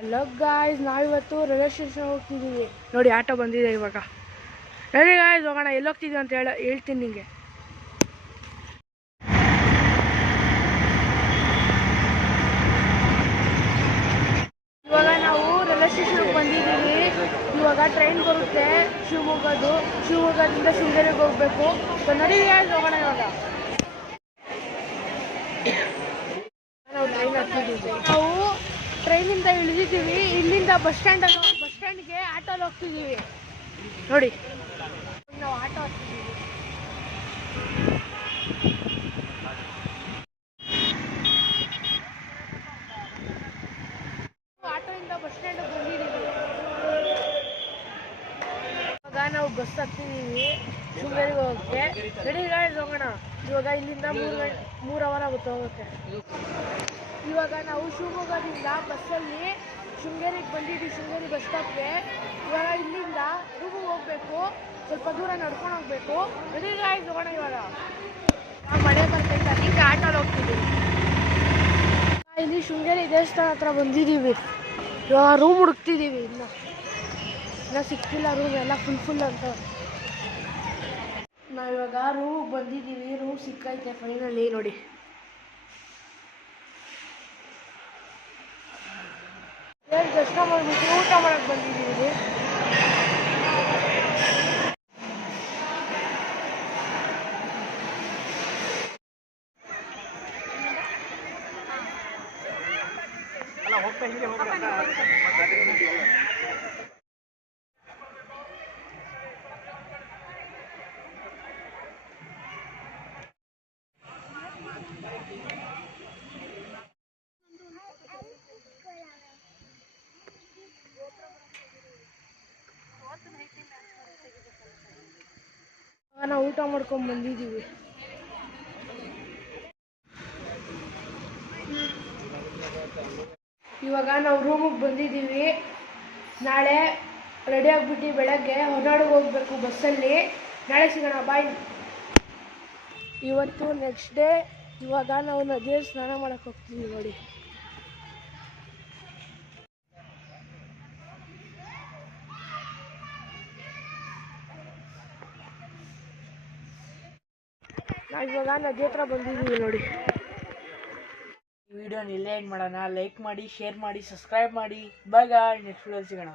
Hello guys, ನಾವಿವತ್ತು railway station ಹೋಗ್ತಿದ್ದೀವಿ. ನೋಡಿ auto ಬಂದಿದೆ ಇವಾಗ. ರೈಲ್ವೆ ಗಾಯ್ಸ್ ಹೋಗೋಣ. ಎಲ್ಲಿ ಹೋಗ್ತಿದ್ದೀವಿ ಅಂತ ಹೇಳ್ತೀನಿ ನಿಮಗೆ. ಇವಾಗ ನಾವು ರೈಲ್ವೆ ಸ್ಟೇಷನ್ಗೆ ಬಂದಿದ್ದೀವಿ. ಇವಾಗ ಟ್ರೈನ್ ಬರುತ್ತೆ ಶಿವಮೊಗ್ಗದಿಂದ ಶೃಂಗೇರಿಗೆ ಹೋಗಬೇಕು. ನೋಡಿ ಗಾಯ್ಸ್ ಹೋಗೋಣ. ಇವಾಗ ನಾವು ಟ್ರೈನ್ ಹತ್ತಿದ್ದೀವಿ. ನಾವು ಟ್ರೈನಿಂದ ಇಳಿದಿದ್ದೀವಿ. ಇಲ್ಲಿಂದ ಬಸ್ ಸ್ಟ್ಯಾಂಡ್ಗೆ ಆಟೋಲ್ಲಿ ಹೋಗ್ತಿದ್ದೀವಿ. ನೋಡಿ ನಾವು ಆಟೋ ಹತ್ತಿದ್ದೀವಿ. ಆಟೋಯಿಂದ ಬಸ್ ಸ್ಟ್ಯಾಂಡ್ಗೆ ಬಂದಿದ್ದೀವಿ. ಇವಾಗ ನಾವು ಬಸ್ ಹತ್ತಿದ್ದೀವಿ ಶೃಂಗೇರಿಗೆ ಹೋಗೋಕ್ಕೆ. ರೆಡಿ ಗಾಯ್ಸ್ ಹೋಗೋಣ. ಇವಾಗ ಇಲ್ಲಿಂದ 3 ಅವರ್ ಆಗುತ್ತೆ ಹೋಗೋಕ್ಕೆ. ಇವಾಗ ನಾವು ಶಿವಮೊಗ್ಗದಿಂದ ಬಸ್ಸಲ್ಲಿ ಶೃಂಗೇರಿಗೆ ಬಂದಿದ್ದೀವಿ, ಶೃಂಗೇರಿ ಬಸ್ ಸ್ಟಾಪ್ಗೆ. ಇವಾಗ ಇಲ್ಲಿಂದ ರೂಮಿಗೆ ಹೋಗಬೇಕು. ಸ್ವಲ್ಪ ದೂರ ನಡ್ಕೊಂಡು ಹೋಗ್ಬೇಕು. ರೆಡಿ ಗಾಯ್ಸ್ ಹೋಗೋಣ. ಇವಾಗ ನಾವು ಮಳೆ ಬರ್ತೈತೆ, ಅದಕ್ಕೆ ಆಟೋಲ್ಲಿ ಹೋಗ್ತಿದ್ದೀವಿ. ಇಲ್ಲಿ ಶೃಂಗೇರಿ ದೇವಸ್ಥಾನ ಹತ್ರ ಬಂದಿದ್ದೀವಿ. ಇವಾಗ ರೂಮ್ ಹುಡುಕ್ತಿದ್ದೀವಿ. ಇನ್ನೂ ಸಿಕ್ತಿಲ್ಲ ರೂಮ್, ಎಲ್ಲ ಫುಲ್ ಅಂತ. ನಾವಿವಾಗ ರೂಮಿಗೆ ಬಂದಿದ್ದೀವಿ. ರೂಮ್ ಸಿಕ್ಕೈತೆ ಫೈನಲಿ. ನೋಡಿ ದರ್ಶನ ಮಾಡಿಬಿಟ್ಟು ಊಟ ಮಾಡಕ್ಕೆ ಬಂದಿದ್ದೀವಿ. ನಾವು ಊಟ ಮಾಡ್ಕೊಂಡು ಬಂದಿದ್ದೀವಿ. ಇವಾಗ ನಾವು ರೂಮಿಗೆ ಬಂದಿದ್ದೀವಿ. ನಾಳೆ ರೆಡಿ ಆಗಿಬಿಟ್ಟು ಬೆಳಗ್ಗೆ ಹೊರನಾಡಿಗೆ ಹೋಗ್ಬೇಕು ಬಸ್ಸಲ್ಲಿ. ನಾಳೆ ಸಿಗೋಣ, ಬಾಯ್. ಇವತ್ತು ನೆಕ್ಸ್ಟ್ ಡೇ. ಇವಾಗ ನಾವು ನದಿಯಲ್ಲಿ ಸ್ನಾನ ಮಾಡಕ್ಕೆ ಹೋಗ್ತೀವಿ. ನೋಡಿ ನಾವು ಇವಾಗ ನದಿ ಹತ್ರ ಬಂದಿದ್ದೀವಿ. ನೋಡಿ ಈ ವಿಡಿಯೋನ ಇಲ್ಲೇ ಎಂಡ್ ಮಾಡೋಣ. ಲೈಕ್ ಮಾಡಿ, ಶೇರ್ ಮಾಡಿ, ಸಬ್ಸ್ಕ್ರೈಬ್ ಮಾಡಿ. ಬಾಯ್. ನೆಕ್ಸ್ಟ್ ವಿಡಿಯೋ ಸಿಗೋಣ.